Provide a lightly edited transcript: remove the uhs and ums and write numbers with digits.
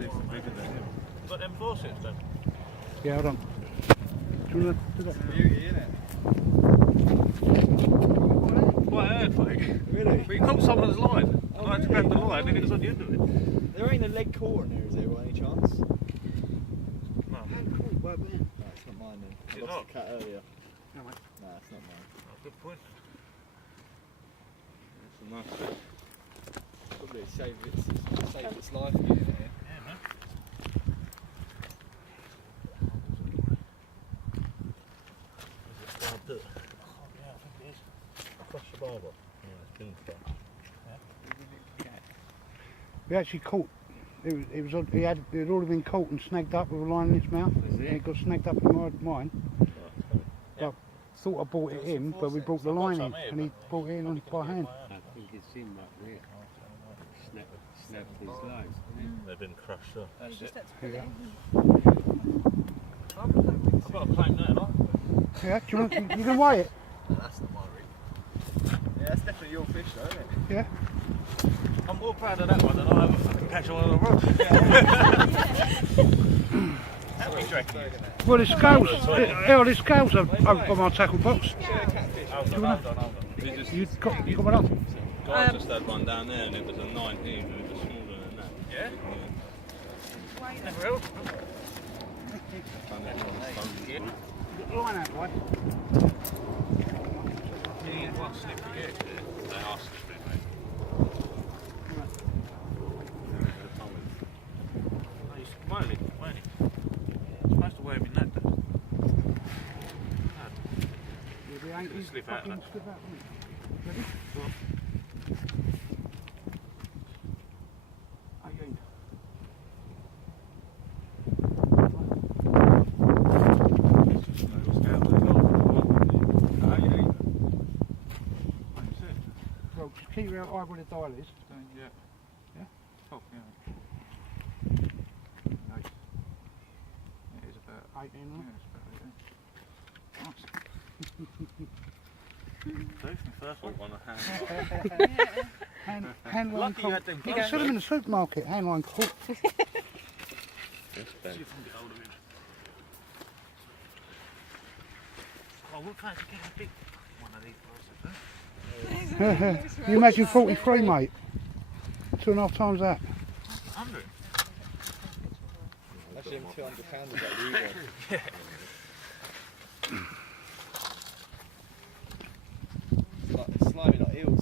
even bigger than him. Got them faucets then? Yeah, hold on. Do you want to do that? Beauty, innit? Quite an earthquake. Really? But you caught someone's line. I had to grab the line and it was on the end of it. There ain't a leg caught in there, is there, by any chance? No. No, it's not mine then. I Is it lost not? the cat earlier. No, mate. No, it's not mine. Oh, good point. That's a nice fish. Probably saved its life getting it in. Yeah, man. Is it started to? Oh, yeah, I think it is. Across the barber. Yeah, it's been fun. We actually caught. It was it had already been caught and snagged up with a line in its mouth. And it got snagged up in mine. But thought I brought it in, but we brought the line in, and he brought it in on by hand. I think it's him right there. Snapped his line. They've been crushed up. That's it. Yeah. I've got a claim there, no? Yeah. Do you want? You can weigh it. No, that's not my rig. Yeah, that's definitely your fish though, isn't it? Yeah. I'm more proud of that one than I am if I can catch one on the road. How many do you reckon? Well, the scales are on my tackle box. Hold on. You got one up. Guy just had one down there and it was a 19 and it was smaller than that. Yeah? Never else. Found that on the phone. Line out, right? You need one slip to get it. They asked us to, mate. Oh, he's smiling, won't he? Supposed to wear him in that though. Yeah, the ankles Slip out of fucking that. slip out. Ready? Go on. 18. Well, just keep your eye where the dial is. Yeah. Yeah? Oh, yeah. Nice. It is about 18, Yeah, right? it's about 18. Nice. First one on a hand. Hand line Lucky you caught. had them You can sell them in the supermarket, hand line caught. That's See Ben. if I can get hold of him. Oh, we'll try to get a big one of these guys, huh? You imagine 43, mate. 2.5 times that. 100. That's them 200 pounds that you want. It's like slimy like eels.